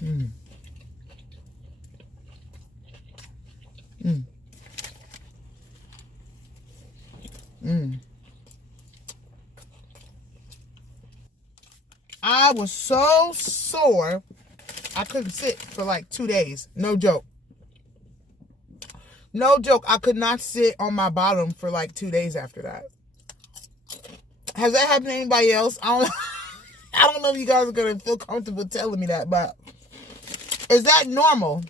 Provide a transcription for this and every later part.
Mm. Mm. Mm. I was so sore, I couldn't sit for like 2 days. No joke. No joke. I could not sit on my bottom for like 2 days after that. Has that happened to anybody else? I don't know if you guys are going to feel comfortable telling me that, but is that normal?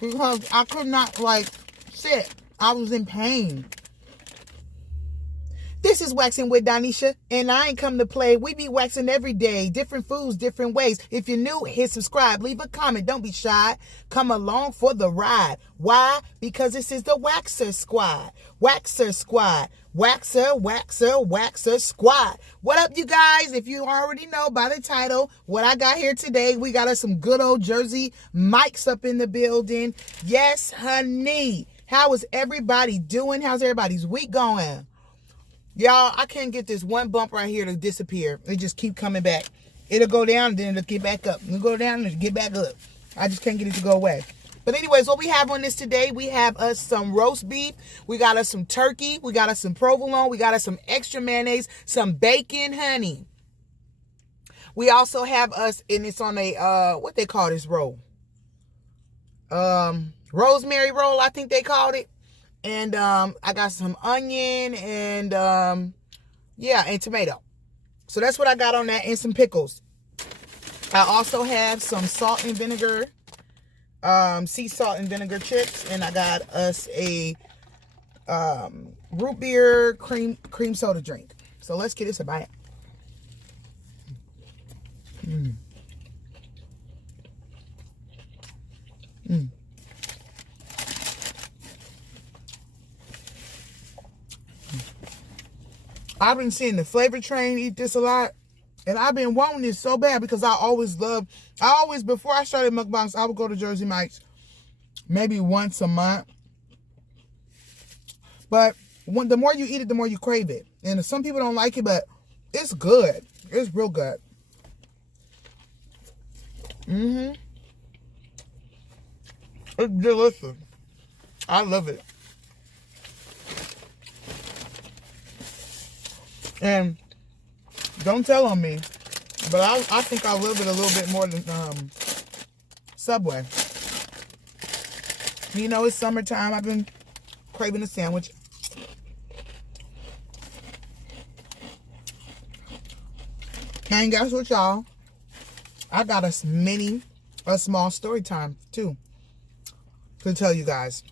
Because I could not like sit. I was in pain. This is Waxing with Donisha, and I ain't come to play. We be waxing every day, different foods, different ways. If you're new, hit subscribe, leave a comment. Don't be shy. Come along for the ride. Why? Because this is the Waxer Squad. Waxer Squad. Waxer, waxer, waxer squad. What up, you guys? If you already know by the title, what I got here today, we got us some good old Jersey Mikes up in the building. Yes, honey. How is everybody doing? How's everybody's week going? Y'all, I can't get this one bump right here to disappear. It just keep coming back. It'll go down, then it'll get back up. It'll go down, and it'll get back up. I just can't get it to go away. But anyways, what we have on this today, we have us some roast beef. We got us some turkey. We got us some provolone. We got us some extra mayonnaise, some bacon, honey. We also have us, and it's on a, what they call this roll? Rosemary roll, I think they called it. And I got some onion and yeah, and tomato. So that's what I got on that, and some pickles. I also have some salt and vinegar, sea salt and vinegar chips, and I got us a root beer cream soda drink. So let's get this a bite. Mm. Mm. I've been seeing the Flavor Train eat this a lot. And I've been wanting this so bad because before I started mukbangs, I would go to Jersey Mike's maybe once a month. But the more you eat it, the more you crave it. And some people don't like it, but it's good. It's real good. Mm-hmm. It's delicious. I love it. And don't tell on me, but I think I love it a little bit more than Subway. You know, it's summertime. I've been craving a sandwich. And guess what, y'all? I got a small story time, too, to tell you guys.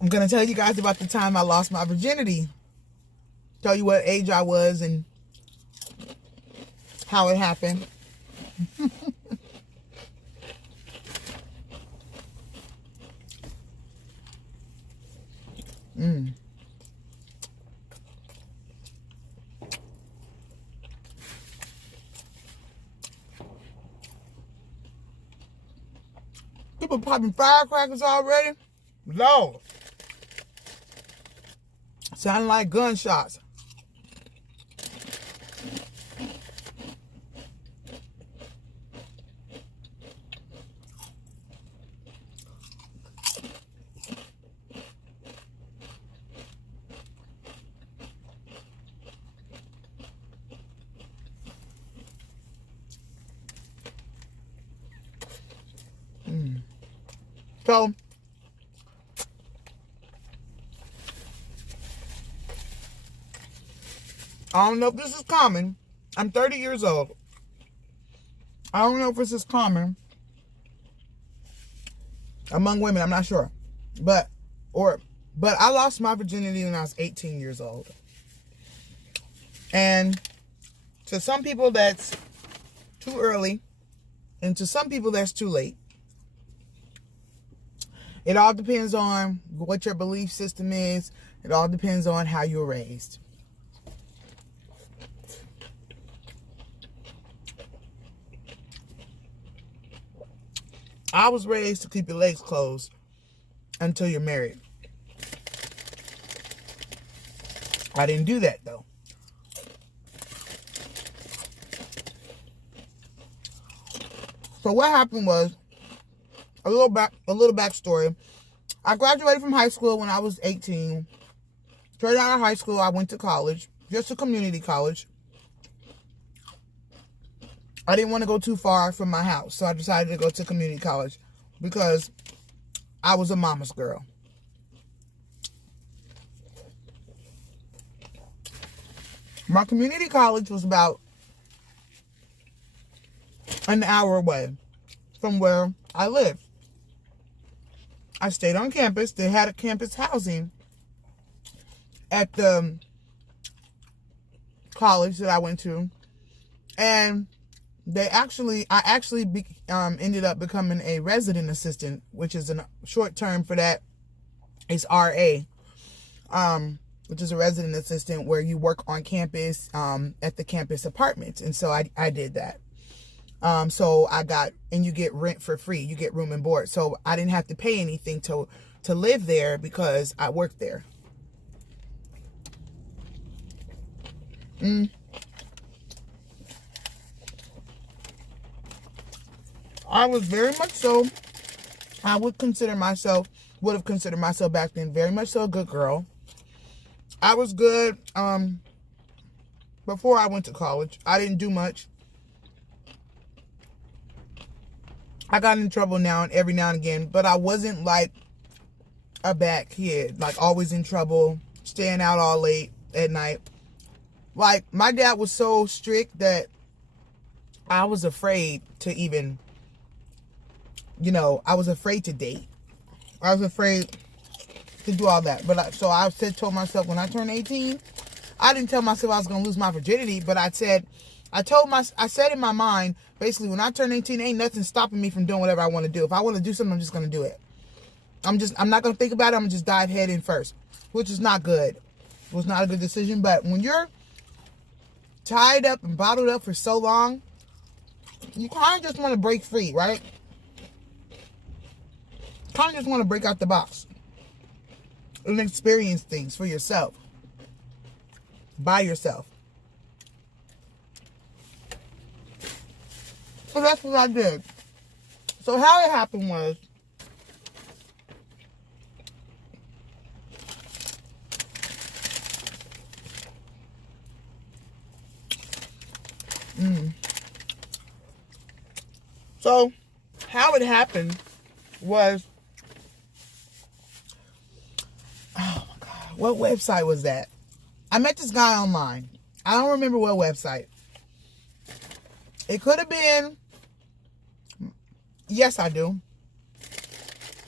I'm going to tell you guys about the time I lost my virginity. Tell you what age I was and how it happened. People popping firecrackers already? Lord. Sounding like gunshots. So, I don't know if this is common. I'm 30 years old. I don't know if this is common among women. I'm not sure. But I lost my virginity when I was 18 years old. And to some people that's too early, and to some people that's too late. It all depends on what your belief system is. It all depends on how you were raised. I was raised to keep your legs closed until you're married. I didn't do that, though. So what happened was a little backstory. I graduated from high school when I was 18. Straight out of high school, I went to college, just a community college. I didn't want to go too far from my house, so I decided to go to community college because I was a mama's girl. My community college was about an hour away from where I lived. I stayed on campus. They had a campus housing at the college that I went to, and I actually ended up becoming a resident assistant, which is a short term for that. It's RA, which is a resident assistant where you work on campus at the campus apartments, and so I did that. So and you get rent for free. You get room and board. So I didn't have to pay anything to live there because I worked there. I was very much so, I would have considered myself back then very much so a good girl. I was good before I went to college. I didn't do much. I got in trouble every now and again, but I wasn't like a bad kid, like always in trouble, staying out all late at night. Like, my dad was so strict that I was afraid to even, I was afraid to date. I was afraid to do all that. But I told myself when I turned 18, I didn't tell myself I was going to lose my virginity, but I said in my mind, basically, when I turn 18, ain't nothing stopping me from doing whatever I want to do. If I want to do something, I'm just going to do it. I'm not going to think about it. I'm going to just dive head in first, which is not good. It was not a good decision. But when you're tied up and bottled up for so long, you kind of just want to break free, right? Kind of just want to break out the box and experience things for yourself, by yourself. So that's what I did. So how it happened was, So how it happened was, oh my God, what website was that? I met this guy online. I don't remember what website. It could have been, yes, I do.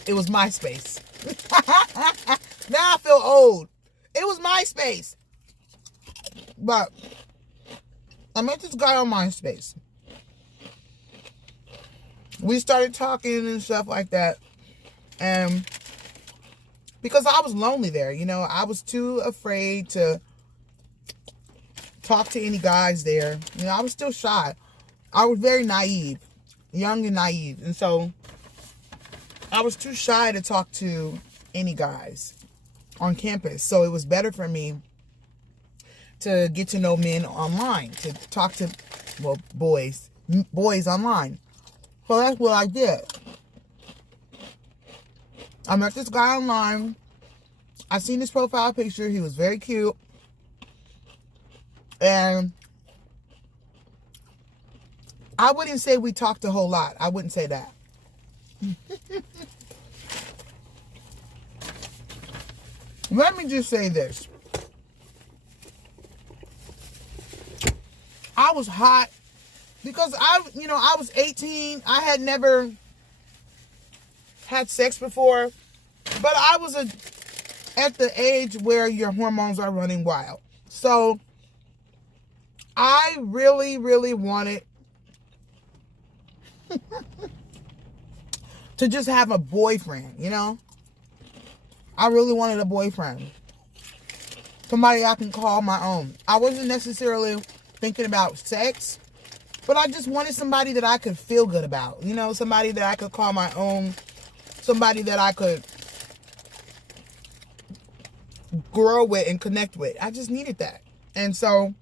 It was MySpace. Now I feel old. It was MySpace. But I met this guy on MySpace. We started talking and stuff like that. And because I was lonely there, I was too afraid to talk to any guys there. I was still shy. I was very naive, young and naive. And so I was too shy to talk to any guys on campus. So it was better for me to get to know men online, to talk to, boys online. So that's what I did. I met this guy online. I seen his profile picture. He was very cute. And I wouldn't say we talked a whole lot. I wouldn't say that. Let me just say this. I was hot because I was 18. I had never had sex before, but I was at the age where your hormones are running wild. So I really, really wanted to just have a boyfriend, I really wanted a boyfriend. Somebody I can call my own. I wasn't necessarily thinking about sex, but I just wanted somebody that I could feel good about. Somebody that I could call my own. Somebody that I could grow with and connect with. I just needed that. And so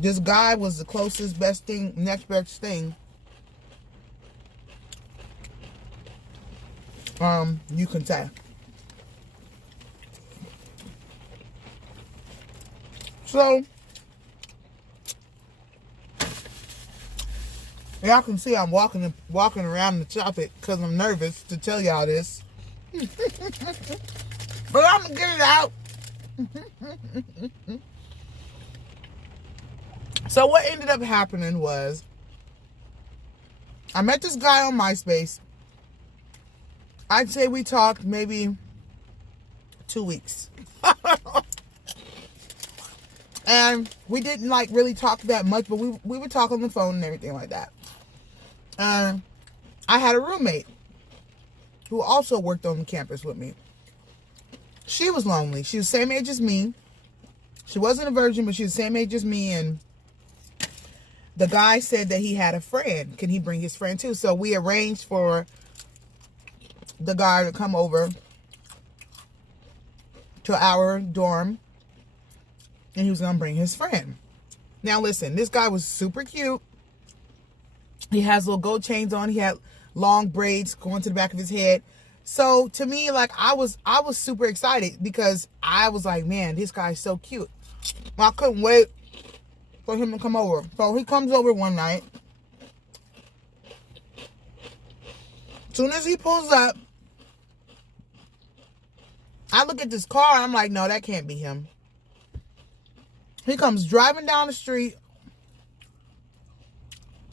This guy was the closest, best thing, next best thing you can say. So y'all can see I'm walking around the topic because I'm nervous to tell y'all this. But I'm gonna get it out. So what ended up happening was I met this guy on MySpace. I'd say we talked maybe 2 weeks. And we didn't like really talk that much, but we would talk on the phone and everything like that. I had a roommate who also worked on the campus with me. She was lonely. She was the same age as me. She wasn't a virgin, but she was the same age as me. And the guy said that he had a friend. Can he bring his friend too? So we arranged for the guy to come over to our dorm. And he was going to bring his friend. Now listen, this guy was super cute. He has little gold chains on. He had long braids going to the back of his head. So to me, like I was super excited because I was like, man, this guy's so cute. I couldn't wait for him to come over. So he comes over one night. As soon as he pulls up, I look at this car. I'm like, no, that can't be him. He comes driving down the street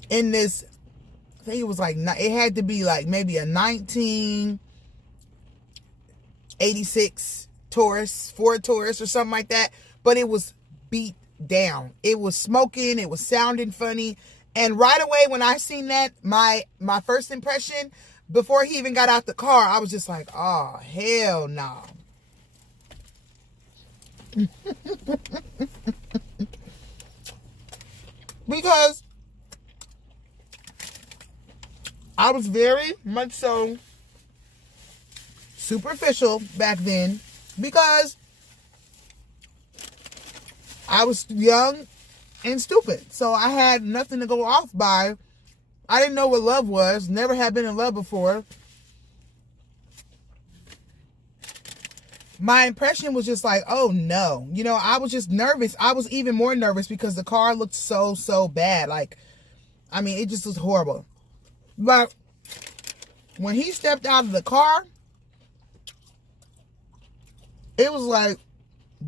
in this, I think it was like, it had to be like maybe a 1986 Taurus, Ford Taurus or something like that. But it was beat down. It was smoking. It was sounding funny. And right away when I seen that, my first impression, before he even got out the car, I was just like, oh, hell no. Because I was very much so superficial back then because I was young and stupid. So I had nothing to go off by. I didn't know what love was. Never had been in love before. My impression was just like, oh no. You know, I was just nervous. I was even more nervous because the car looked so bad. Like, I mean, it just was horrible. But when he stepped out of the car, it was like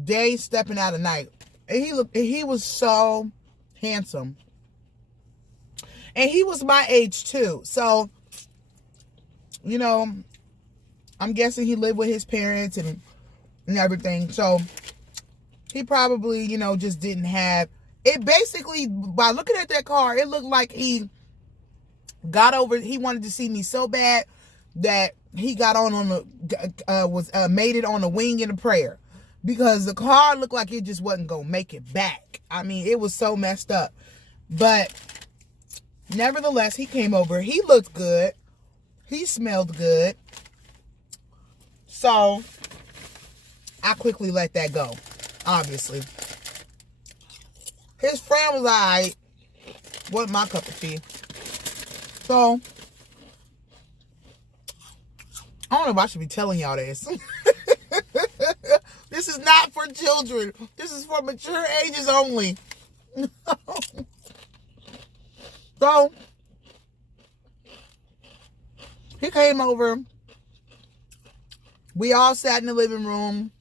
day stepping out of night. And he was so handsome. And he was my age too. So, you know, I'm guessing he lived with his parents and everything. So he probably, you know, just didn't have it. Basically, by looking at that car, it looked like he got over, he wanted to see me so bad that he got on the made it on a wing and a prayer, because the car looked like it just wasn't gonna make it back. I mean, it was so messed up. But nevertheless, he came over. He looked good. He smelled good. So I quickly let that go, obviously. His friend was alright. Wasn't my cup of tea. So, I don't know if I should be telling y'all this. This is not for children. This is for mature ages only. So, he came over. We all sat in the living room.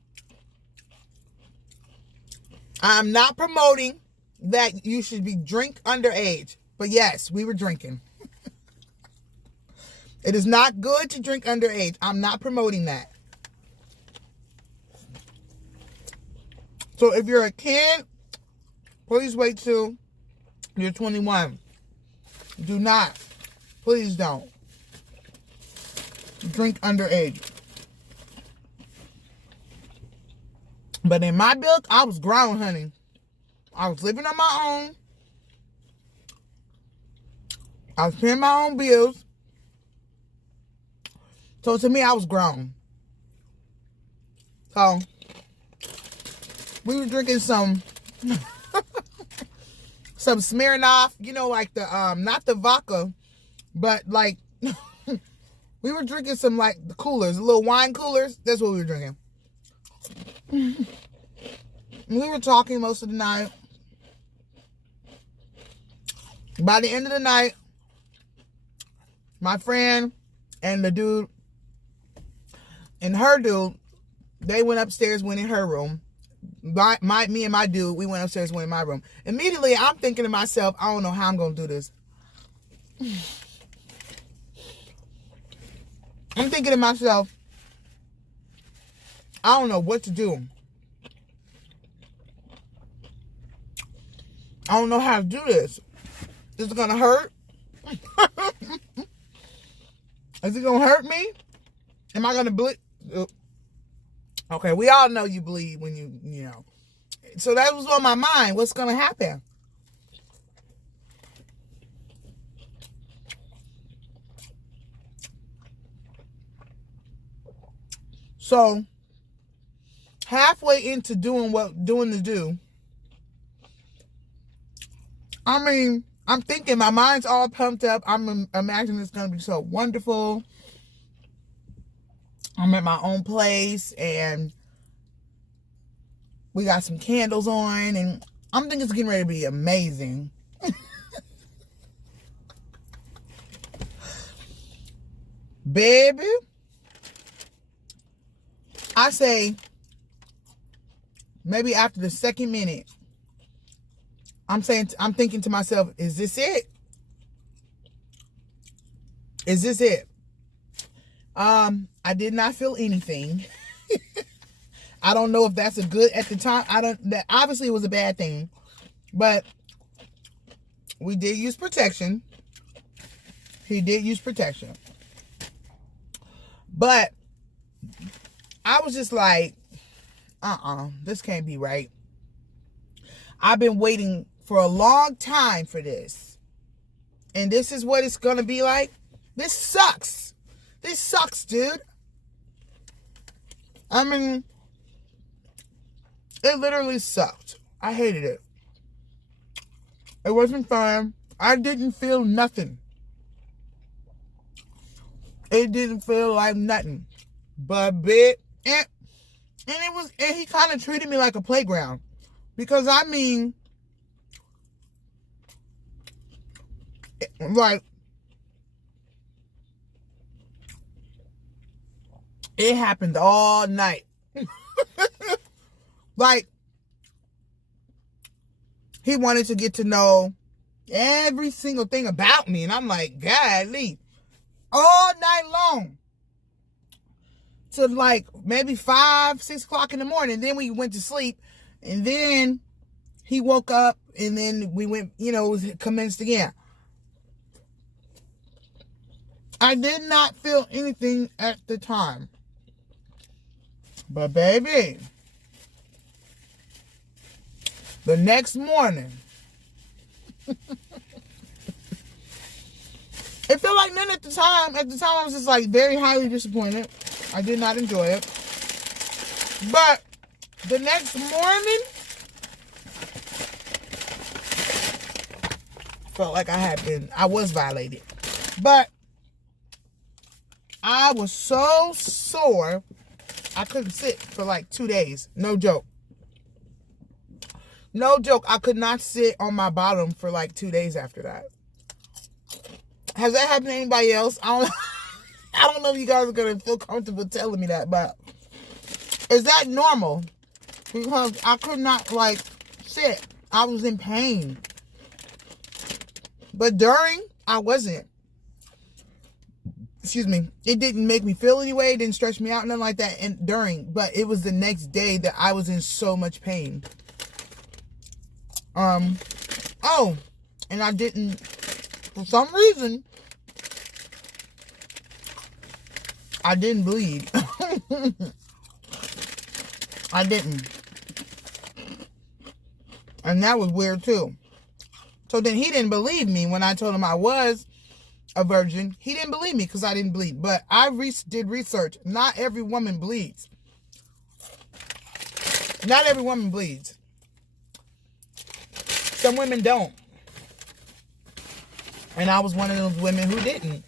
I'm not promoting that you should be drink underage. But yes, we were drinking. It is not good to drink underage. I'm not promoting that. So if you're a kid, please wait till you're 21. Do not. Please don't drink underage. But in my book, I was grown, honey. I was living on my own. I was paying my own bills. So to me, I was grown. So we were drinking some some Smirnoff, you know, like the not the vodka, but like we were drinking some like the coolers, little wine coolers. That's what we were drinking. We were talking most of the night. By the end of the night, my friend and the dude and her dude, they went upstairs, went in her room. Me and my dude, we went upstairs, went in my room. Immediately, I'm thinking to myself, I don't know how I'm going to do this. I'm thinking to myself, I don't know what to do. I don't know how to do this. Is it going to hurt? Is it going to hurt me? Am I going to bleed? Okay, we all know you bleed when you know. So that was on my mind. What's going to happen? So, halfway into doing the do, I mean, I'm thinking my mind's all pumped up. I'm imagining it's going to be so wonderful. I'm at my own place and we got some candles on and I'm thinking it's getting ready to be amazing. Baby, I say maybe after the second minute, I'm thinking to myself, is this it? Is this it? I did not feel anything. I don't know if that's a good at the time. That obviously it was a bad thing, but we did use protection. He did use protection. But I was just like, this can't be right. I've been waiting for a long time for this. And this is what it's going to be like. This sucks. This sucks, dude. I mean, it literally sucked. I hated it. It wasn't fun. I didn't feel nothing. It didn't feel like nothing. But and he kind of treated me like a playground. Because I mean, like, it happened all night. Like, he wanted to get to know every single thing about me. And I'm like, golly, all night long. To like maybe 5, 6 o'clock in the morning. Then we went to sleep. And then he woke up. And then we went, it commenced again. I did not feel anything at the time. But baby, the next morning, it felt like none at the time. At the time, I was just like very highly disappointed. I did not enjoy it. But the next morning, felt like I was violated. But I was so sore, I couldn't sit for like 2 days. No joke. No joke. I could not sit on my bottom for like 2 days after that. Has that happened to anybody else? I don't know if you guys are going to feel comfortable telling me that, but is that normal? Because I could not like sit. I was in pain. But during, I wasn't. Excuse me. It didn't make me feel any way. It didn't stretch me out, nothing like that. And during, but it was the next day that I was in so much pain. Oh, and I didn't, for some reason, I didn't bleed. I didn't. And that was weird too. So then he didn't believe me when I told him I was a virgin. He didn't believe me because I didn't bleed. But I did research. Not every woman bleeds. Not every woman bleeds. Some women don't. And I was one of those women who didn't.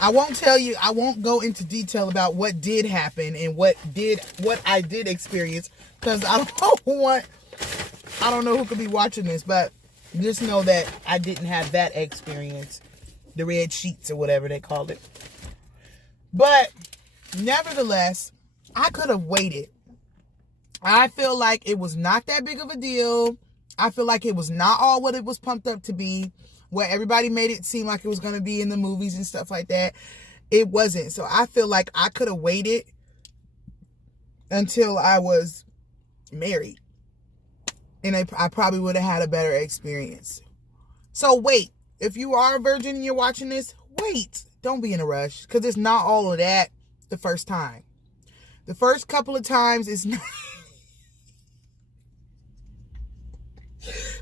I won't go into detail about what did happen and what I did experience, because I don't know who could be watching this, but just know that I didn't have that experience. The red sheets or whatever they called it. But nevertheless, I could have waited. I feel like it was not that big of a deal. I feel like it was not all what it was pumped up to be, where everybody made it seem like it was going to be in the movies and stuff like that. It wasn't. So I feel like I could have waited until I was married, and I probably would have had a better experience. So wait. If you are a virgin and you're watching this, wait. Don't be in a rush, because it's not all of that the first time. The first couple of times it's not...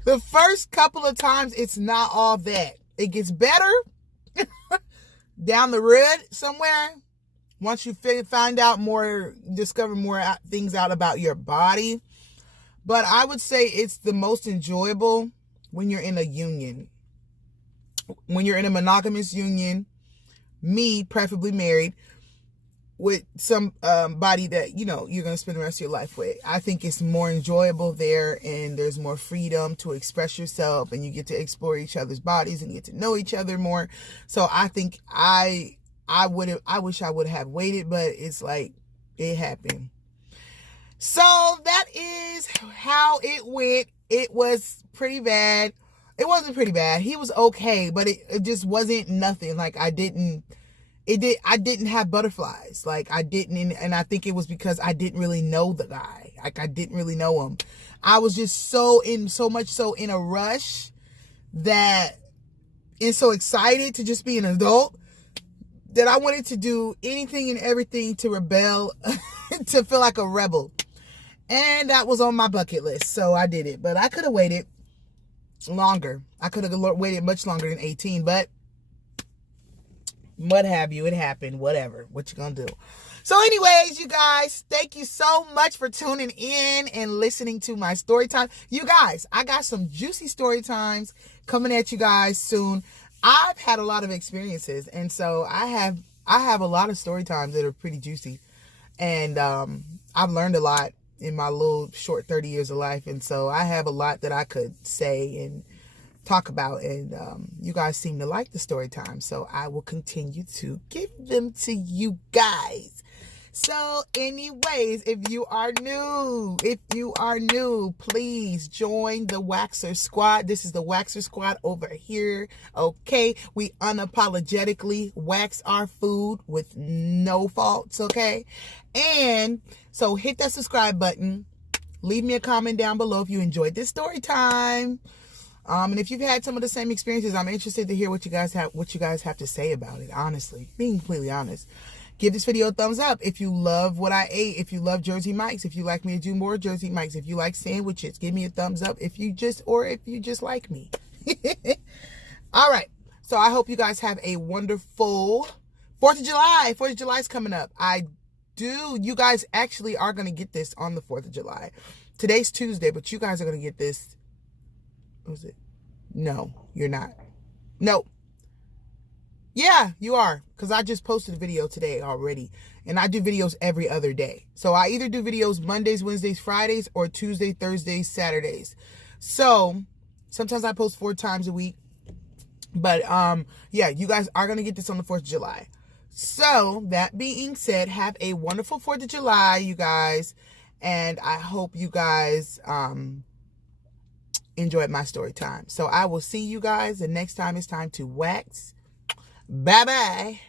The first couple of times it's not all that. It gets better down the road somewhere. Once you find out more, discover more things out about your body. But I would say it's the most enjoyable when you're in a union. When you're in a monogamous union, me preferably married, with somebody that you're going to spend the rest of your life with. I think it's more enjoyable there, and there's more freedom to express yourself, and you get to explore each other's bodies and get to know each other more. So I think I wish I would have waited, but it's like it happened. So that is how it went. It was pretty bad. It wasn't pretty bad. He was okay, but it just wasn't nothing. Like I didn't have butterflies. Like I didn't, and I think it was because I didn't really know the guy. Like I didn't really know him. I was just so much so in a rush and so excited to just be an adult that I wanted to do anything and everything to rebel, to feel like a rebel. And that was on my bucket list. So I did it, but I could have waited longer. I could have waited much longer than 18, but what have you, it happened. Whatever, what you gonna do? So anyways, you guys, thank you so much for tuning in and listening to my story time. You guys, I got some juicy story times coming at you guys soon. I've had a lot of experiences, and so I have a lot of story times that are pretty juicy, and I've learned a lot in my little short 30 years of life, and so I have a lot that I could say and talk about, and you guys seem to like the story time, so I will continue to give them to you guys. So anyways, if you are new, please join the Waxer Squad. This is the Waxer Squad over here, okay? We unapologetically wax our food with no faults, okay? And so hit that subscribe button. Leave me a comment down below if you enjoyed this story time. And if you've had some of the same experiences, I'm interested to hear what you guys have to say about it, honestly. Being completely honest. Give this video a thumbs up if you love what I ate, if you love Jersey Mike's, if you like me to do more Jersey Mike's, if you like sandwiches, give me a thumbs up if you just like me. All right. So I hope you guys have a wonderful 4th of July. 4th of July is coming up. You guys actually are going to get this on the 4th of July. Today's Tuesday, but you guys are going to get this. What was it? No, you're not. No. Yeah, you are, because I just posted a video today already, and I do videos every other day. So I either do videos Mondays, Wednesdays, Fridays, or Tuesday, Thursdays, Saturdays. So sometimes I post 4 times a week. But yeah, you guys are going to get this on the 4th of July. So that being said, have a wonderful 4th of July, you guys. And I hope you guys enjoyed my story time. So I will see you guys the next time it's time to wax. Bye-bye.